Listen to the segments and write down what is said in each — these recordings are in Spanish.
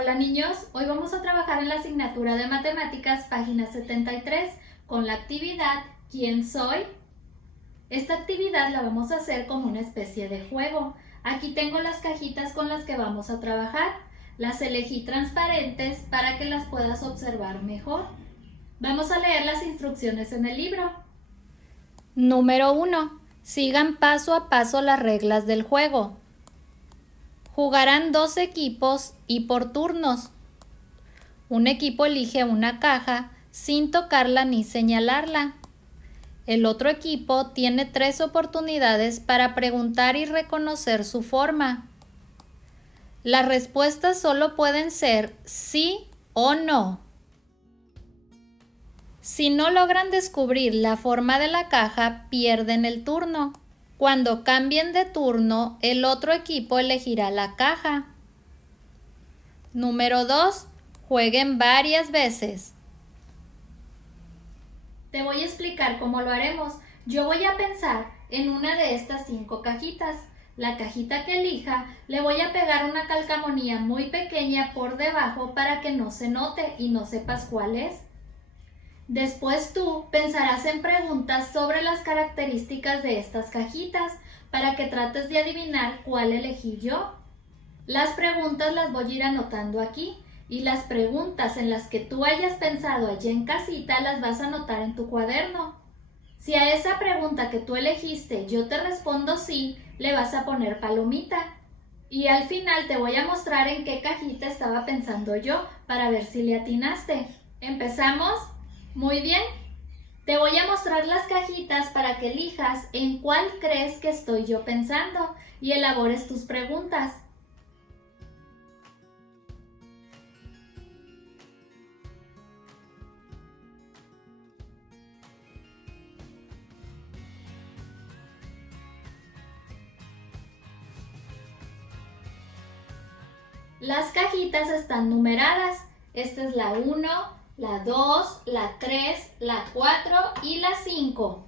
Hola niños, hoy vamos a trabajar en la asignatura de matemáticas, página 73, con la actividad ¿Quién soy? Esta actividad la vamos a hacer como una especie de juego. Aquí tengo las cajitas con las que vamos a trabajar. Las elegí transparentes para que las puedas observar mejor. Vamos a leer las instrucciones en el libro. Número 1. Sigan paso a paso las reglas del juego. Jugarán 2 equipos y por turnos. Un equipo elige una caja sin tocarla ni señalarla. El otro equipo tiene 3 oportunidades para preguntar y reconocer su forma. Las respuestas solo pueden ser sí o no. Si no logran descubrir la forma de la caja, pierden el turno. Cuando cambien de turno, el otro equipo elegirá la caja. Número 2. Jueguen varias veces. Te voy a explicar cómo lo haremos. Yo voy a pensar en una de estas 5 cajitas. La cajita que elija, le voy a pegar una calcamonía muy pequeña por debajo para que no se note y no sepas cuál es. Después tú pensarás en preguntas sobre las características de estas cajitas para que trates de adivinar cuál elegí yo. Las preguntas las voy a ir anotando aquí y las preguntas en las que tú hayas pensado allí en casita las vas a anotar en tu cuaderno. Si a esa pregunta que tú elegiste yo te respondo sí, le vas a poner palomita. Y al final te voy a mostrar en qué cajita estaba pensando yo para ver si le atinaste. ¿Empezamos? Muy bien. Te voy a mostrar las cajitas para que elijas en cuál crees que estoy yo pensando y elabores tus preguntas. Las cajitas están numeradas. Esta es la 1, la 2, la 3, la 4 y la 5.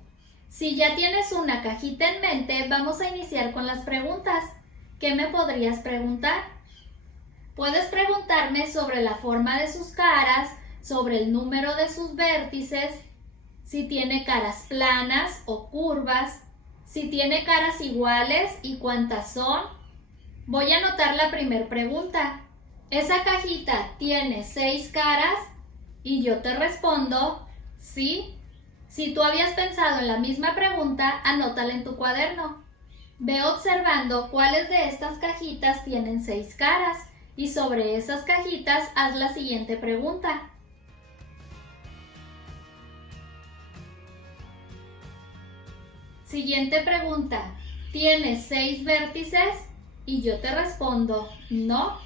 Si ya tienes una cajita en mente, vamos a iniciar con las preguntas. ¿Qué me podrías preguntar? Puedes preguntarme sobre la forma de sus caras, sobre el número de sus vértices, si tiene caras planas o curvas, si tiene caras iguales y cuántas son. Voy a anotar la primera pregunta. ¿Esa cajita tiene 6 caras? Y yo te respondo, sí. Si tú habías pensado en la misma pregunta, anótala en tu cuaderno. Ve observando cuáles de estas cajitas tienen 6 caras y sobre esas cajitas haz la siguiente pregunta. Siguiente pregunta. ¿Tiene 6 vértices? Y yo te respondo, no.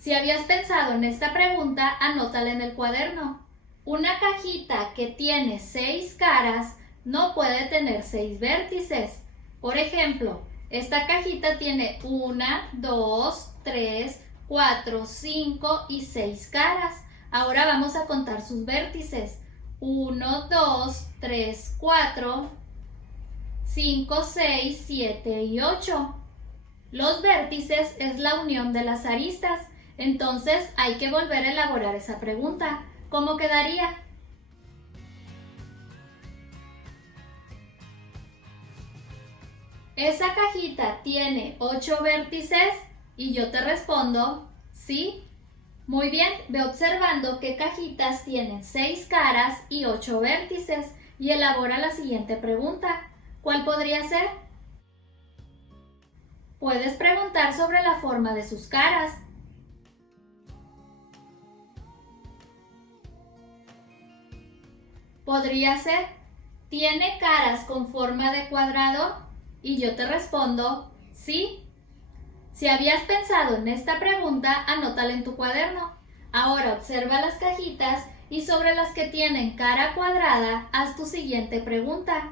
Si habías pensado en esta pregunta, anótala en el cuaderno. Una cajita que tiene 6 caras no puede tener 6 vértices. Por ejemplo, esta cajita tiene 1, 2, 3, 4, 5 y 6 caras. Ahora vamos a contar sus vértices. 1, 2, 3, 4, 5, 6, 7 y 8. Los vértices es la unión de las aristas, entonces hay que volver a elaborar esa pregunta. ¿Cómo quedaría? ¿Esa cajita tiene 8 vértices? Y yo te respondo, sí. Muy bien, ve observando qué cajitas tienen 6 caras y 8 vértices y elabora la siguiente pregunta. ¿Cuál podría ser? Puedes preguntar sobre la forma de sus caras. Podría ser, ¿tiene caras con forma de cuadrado? Y yo te respondo, sí. Si habías pensado en esta pregunta, anótala en tu cuaderno. Ahora observa las cajitas y sobre las que tienen cara cuadrada, haz tu siguiente pregunta.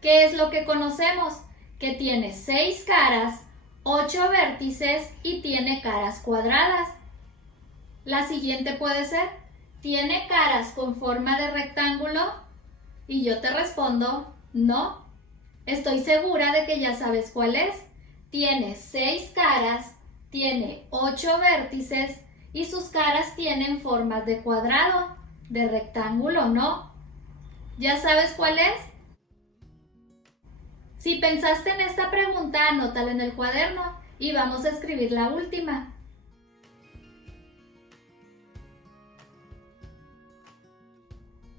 ¿Qué es lo que conocemos? Que tiene 6 caras, 8 vértices y tiene caras cuadradas. La siguiente puede ser, ¿tiene caras con forma de rectángulo? Y yo te respondo, no. Estoy segura de que ya sabes cuál es. Tiene 6 caras, tiene 8 vértices y sus caras tienen formas de cuadrado, de rectángulo, ¿no? ¿Ya sabes cuál es? Si pensaste en esta pregunta, anótala en el cuaderno y vamos a escribir la última.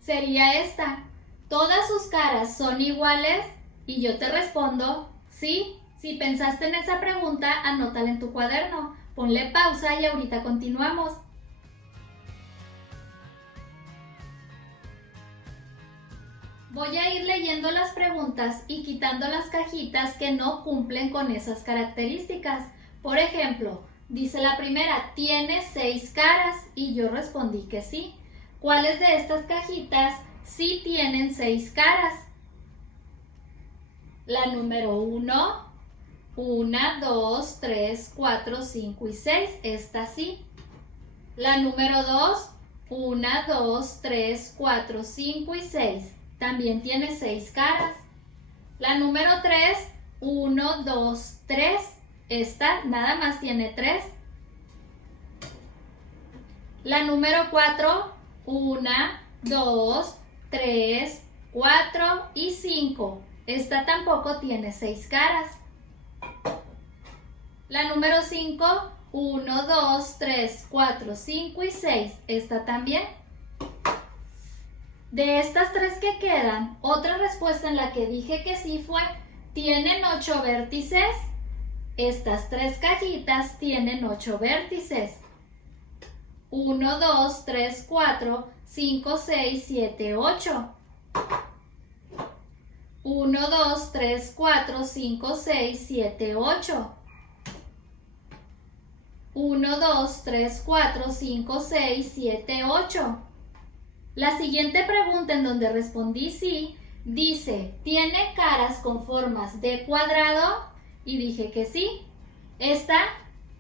Sería esta. ¿Todas sus caras son iguales? Y yo te respondo, sí. Si pensaste en esa pregunta, anótala en tu cuaderno. Ponle pausa y ahorita continuamos. Voy a ir leyendo las preguntas y quitando las cajitas que no cumplen con esas características. Por ejemplo, dice la primera, ¿tiene 6 caras? Y yo respondí que sí. ¿Cuáles de estas cajitas sí tienen 6 caras? La número 1, 1, 2, 3, 4, 5 y 6. Esta sí. La número 2, 1, 2, 3, 4, 5 y 6. También tiene 6 caras. La número 3, 1, 2, 3. Esta nada más tiene 3. La número 4, 1, 2, 3, 4 y 5. Esta tampoco tiene 6 caras. La número 5, 1, 2, 3, 4, 5 y 6. Esta también. De estas 3 que quedan, otra respuesta en la que dije que sí fue, ¿tienen 8 vértices? Estas 3 cajitas tienen 8 vértices. 1, 2, 3, 4, 5, 6, 7, 8. 1, 2, 3, 4, 5, 6, 7, 8. 1, 2, 3, 4, 5, 6, 7, 8. La siguiente pregunta en donde respondí sí, dice, ¿tiene caras con formas de cuadrado? Y dije que sí. Esta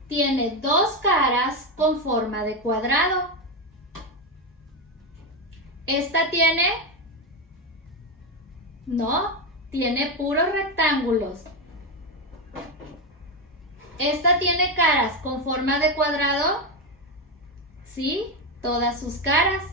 tiene 2 caras con forma de cuadrado. Esta tiene... No, tiene puros rectángulos. ¿Esta tiene caras con forma de cuadrado? Sí, todas sus caras.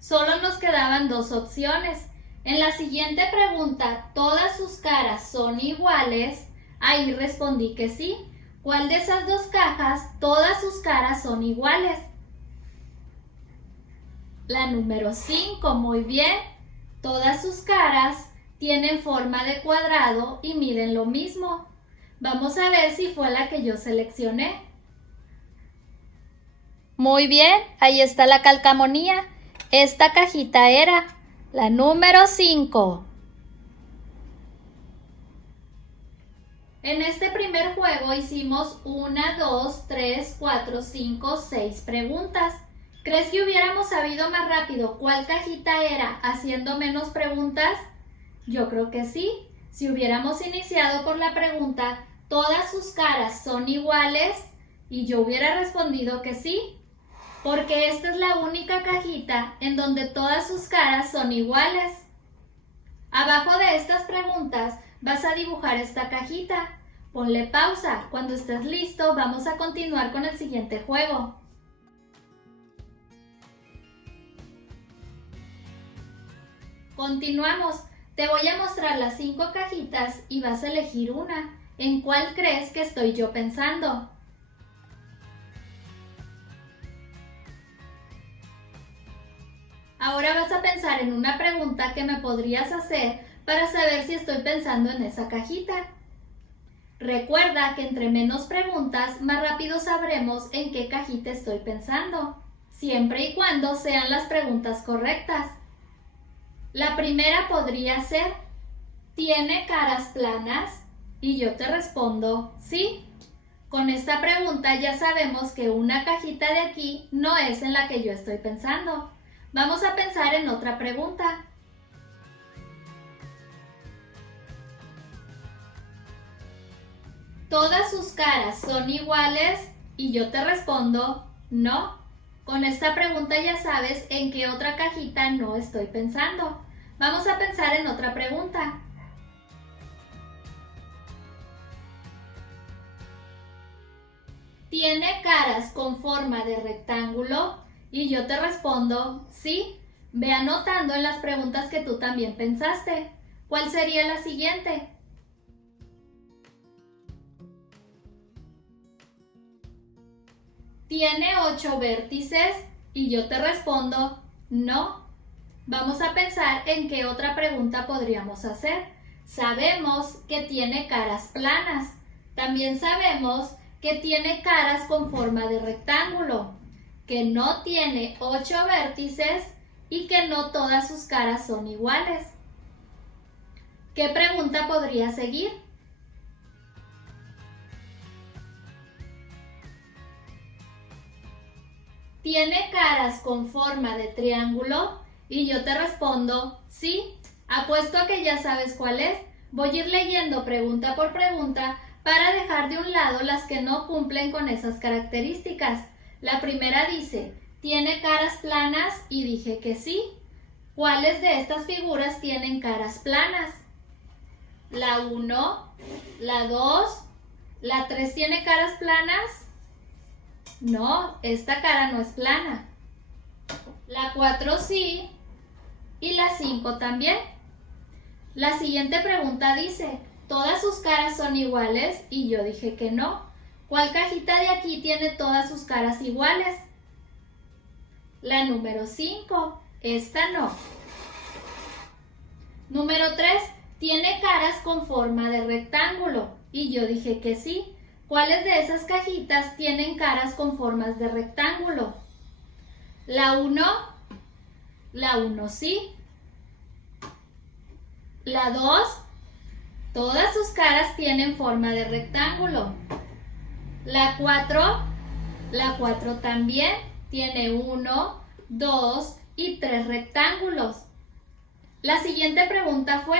Solo nos quedaban 2 opciones. En la siguiente pregunta, ¿todas sus caras son iguales? Ahí respondí que sí. ¿Cuál de esas 2 cajas, todas sus caras son iguales? La número 5, muy bien. Todas sus caras tienen forma de cuadrado y miden lo mismo. Vamos a ver si fue la que yo seleccioné. Muy bien, ahí está la calcamonía. Esta cajita era la número 5. En este primer juego hicimos 1, 2, 3, 4, 5, 6 preguntas. ¿Crees que hubiéramos sabido más rápido cuál cajita era haciendo menos preguntas? Yo creo que sí. Si hubiéramos iniciado por la pregunta, ¿todas sus caras son iguales? Y yo hubiera respondido que sí. Porque esta es la única cajita en donde todas sus caras son iguales. Abajo de estas preguntas vas a dibujar esta cajita. Ponle pausa. Cuando estés listo, vamos a continuar con el siguiente juego. Continuamos. Te voy a mostrar las 5 cajitas y vas a elegir una. ¿En cuál crees que estoy yo pensando? Ahora vas a pensar en una pregunta que me podrías hacer para saber si estoy pensando en esa cajita. Recuerda que entre menos preguntas, más rápido sabremos en qué cajita estoy pensando, siempre y cuando sean las preguntas correctas. La primera podría ser, ¿tiene caras planas? Y yo te respondo, sí. Con esta pregunta ya sabemos que una cajita de aquí no es en la que yo estoy pensando. Vamos a pensar en otra pregunta. ¿Todas sus caras son iguales? Y yo te respondo, no. Con esta pregunta ya sabes en qué otra cajita no estoy pensando. Vamos a pensar en otra pregunta. ¿Tiene caras con forma de rectángulo? Y yo te respondo, sí. Ve anotando en las preguntas que tú también pensaste. ¿Cuál sería la siguiente? ¿Tiene 8 vértices? Y yo te respondo, no. Vamos a pensar en qué otra pregunta podríamos hacer. Sabemos que tiene caras planas. También sabemos que tiene caras con forma de rectángulo, que no tiene 8 vértices y que no todas sus caras son iguales. ¿Qué pregunta podría seguir? ¿Tiene caras con forma de triángulo? Y yo te respondo, sí. Apuesto a que ya sabes cuál es. Voy a ir leyendo pregunta por pregunta para dejar de un lado las que no cumplen con esas características. La primera dice, ¿tiene caras planas? Y dije que sí. ¿Cuáles de estas figuras tienen caras planas? La 1, la 2, la 3 tiene caras planas. No, esta cara no es plana. La 4 sí y la 5 también. La siguiente pregunta dice, ¿todas sus caras son iguales? Y yo dije que no. ¿Cuál cajita de aquí tiene todas sus caras iguales? La número 5. Esta no. Número 3. Tiene caras con forma de rectángulo. Y yo dije que sí. ¿Cuáles de esas cajitas tienen caras con formas de rectángulo? La 1. La 1 sí. La 2. Todas sus caras tienen forma de rectángulo. La 4. La 4 también tiene 1, 2 y 3 rectángulos. La siguiente pregunta fue,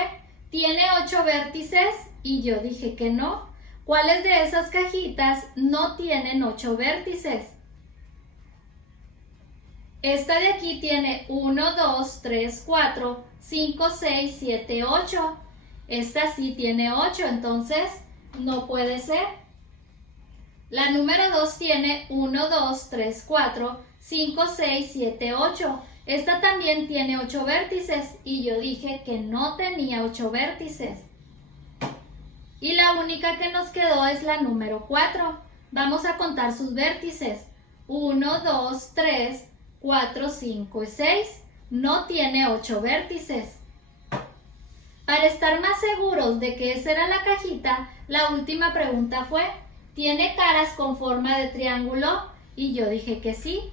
¿tiene 8 vértices? Y yo dije que no. ¿Cuáles de esas cajitas no tienen 8 vértices? Esta de aquí tiene 1, 2, 3, 4, 5, 6, 7, 8. Esta sí tiene 8, entonces no puede ser. La número 2 tiene 1, 2, 3, 4, 5, 6, 7, 8. Esta también tiene 8 vértices y yo dije que no tenía 8 vértices. Y la única que nos quedó es la número 4. Vamos a contar sus vértices. 1, 2, 3, 4, 5 y 6. No tiene 8 vértices. Para estar más seguros de que esa era la cajita, la última pregunta fue, ¿tiene caras con forma de triángulo? Y yo dije que sí.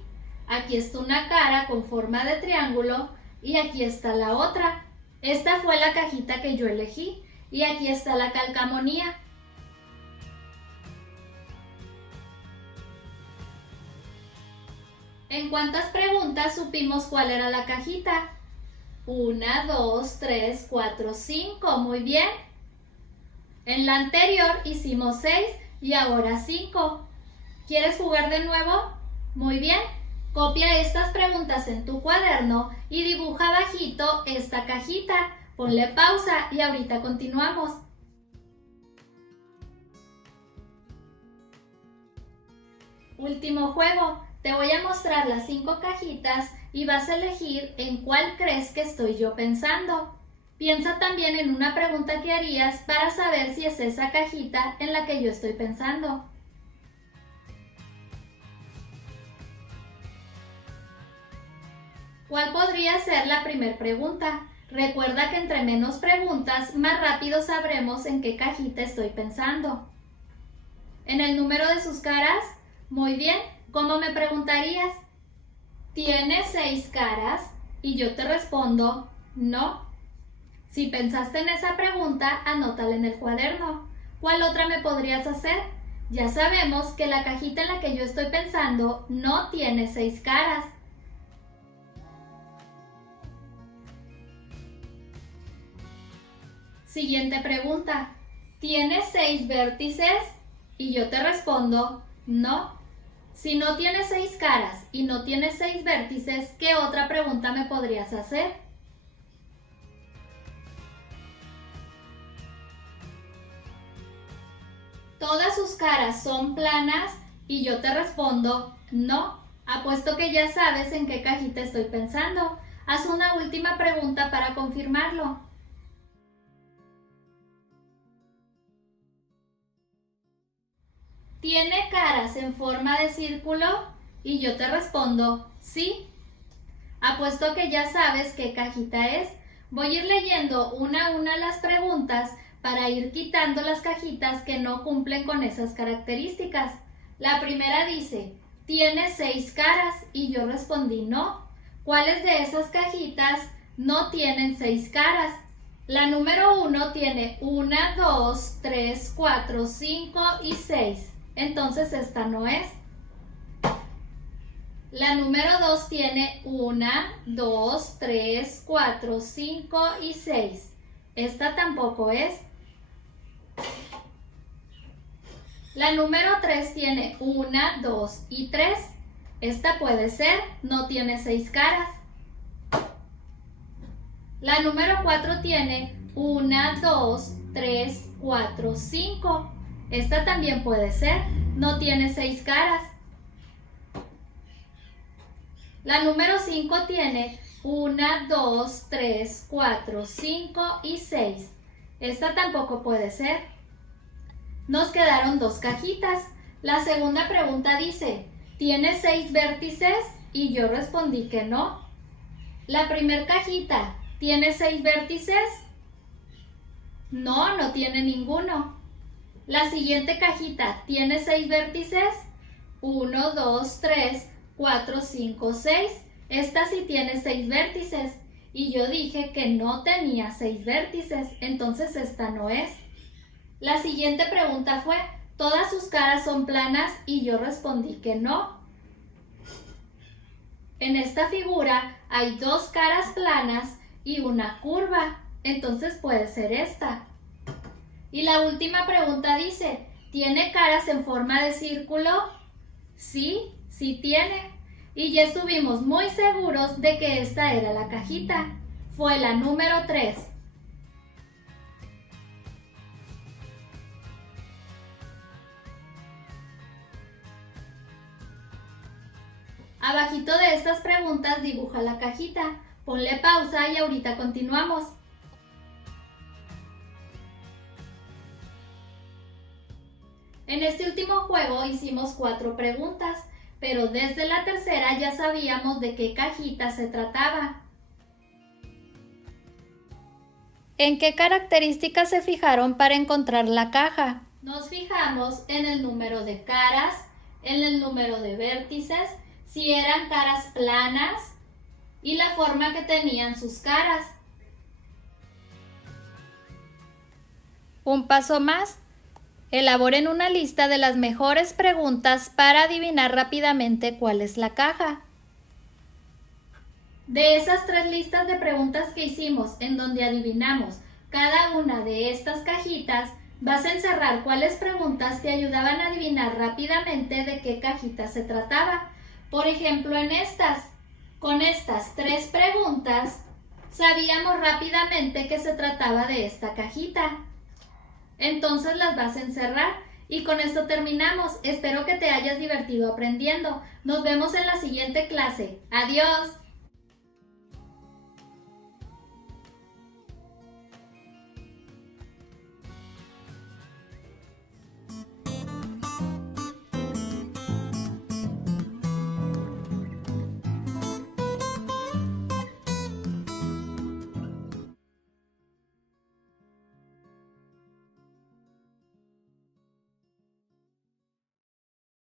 Aquí está una cara con forma de triángulo y aquí está la otra. Esta fue la cajita que yo elegí y aquí está la calcamonía. ¿En cuántas preguntas supimos cuál era la cajita? 1, 2, 3, 4, 5. Muy bien. En la anterior hicimos 6 y ahora 5. ¿Quieres jugar de nuevo? Muy bien. Copia estas preguntas en tu cuaderno y dibuja abajito esta cajita. Ponle pausa y ahorita continuamos. Último juego. Te voy a mostrar las 5 cajitas y vas a elegir en cuál crees que estoy yo pensando. Piensa también en una pregunta que harías para saber si es esa cajita en la que yo estoy pensando. ¿Cuál podría ser la primera pregunta? Recuerda que entre menos preguntas, más rápido sabremos en qué cajita estoy pensando. ¿En el número de sus caras? Muy bien. ¿Cómo me preguntarías? ¿Tiene 6 caras? Y yo te respondo, no. Si pensaste en esa pregunta, anótala en el cuaderno. ¿Cuál otra me podrías hacer? Ya sabemos que la cajita en la que yo estoy pensando no tiene 6 caras. Siguiente pregunta. ¿Tiene 6 vértices? Y yo te respondo, no. Si no tiene 6 caras y no tiene 6 vértices, ¿qué otra pregunta me podrías hacer? ¿Todas sus caras son planas? Y yo te respondo, no. Apuesto que ya sabes en qué cajita estoy pensando. Haz una última pregunta para confirmarlo. ¿Tiene caras en forma de círculo? Y yo te respondo, sí. Apuesto que ya sabes qué cajita es. Voy a ir leyendo una a una las preguntas para ir quitando las cajitas que no cumplen con esas características. La primera dice, ¿tiene 6 caras? Y yo respondí no. ¿Cuáles de esas cajitas no tienen 6 caras? La número 1 tiene 1, 2, 3, 4, 5 y 6. Entonces esta no es. La número 2 tiene 1, 2, 3, 4, 5 y 6. Esta tampoco es. La número 3 tiene 1, 2 y 3. Esta puede ser, no tiene 6 caras. La número 4 tiene 1, 2, 3, 4, 5. Esta también puede ser, no tiene 6 caras. La número 5 tiene 1, 2, 3, 4, 5 y 6. Esta tampoco puede ser. Nos quedaron 2 cajitas. La segunda pregunta dice, ¿tiene 6 vértices? Y yo respondí que no. La primera cajita, ¿tiene 6 vértices? No, no tiene ninguno. La siguiente cajita, ¿tiene 6 vértices? 1, 2, 3, 4, 5, 6. Esta sí tiene 6 vértices. Y yo dije que no tenía 6 vértices, entonces esta no es. La siguiente pregunta fue, ¿todas sus caras son planas? Y yo respondí que no. En esta figura hay 2 caras planas y una curva, entonces puede ser esta. Y la última pregunta dice, ¿tiene caras en forma de círculo? Sí, sí tiene. Y ya estuvimos muy seguros de que esta era la cajita. Fue la número 3. Abajito de estas preguntas dibuja la cajita. Ponle pausa y ahorita continuamos. En este último juego hicimos 4 preguntas, pero desde la tercera ya sabíamos de qué cajita se trataba. ¿En qué características se fijaron para encontrar la caja? Nos fijamos en el número de caras, en el número de vértices, si eran caras planas y la forma que tenían sus caras. Un paso más. Elaboren una lista de las mejores preguntas para adivinar rápidamente cuál es la caja. De esas 3 listas de preguntas que hicimos, en donde adivinamos cada una de estas cajitas, vas a encerrar cuáles preguntas te ayudaban a adivinar rápidamente de qué cajita se trataba. Por ejemplo, con estas 3 preguntas, sabíamos rápidamente que se trataba de esta cajita. Entonces las vas a encerrar y con esto terminamos. Espero que te hayas divertido aprendiendo. Nos vemos en la siguiente clase. ¡Adiós!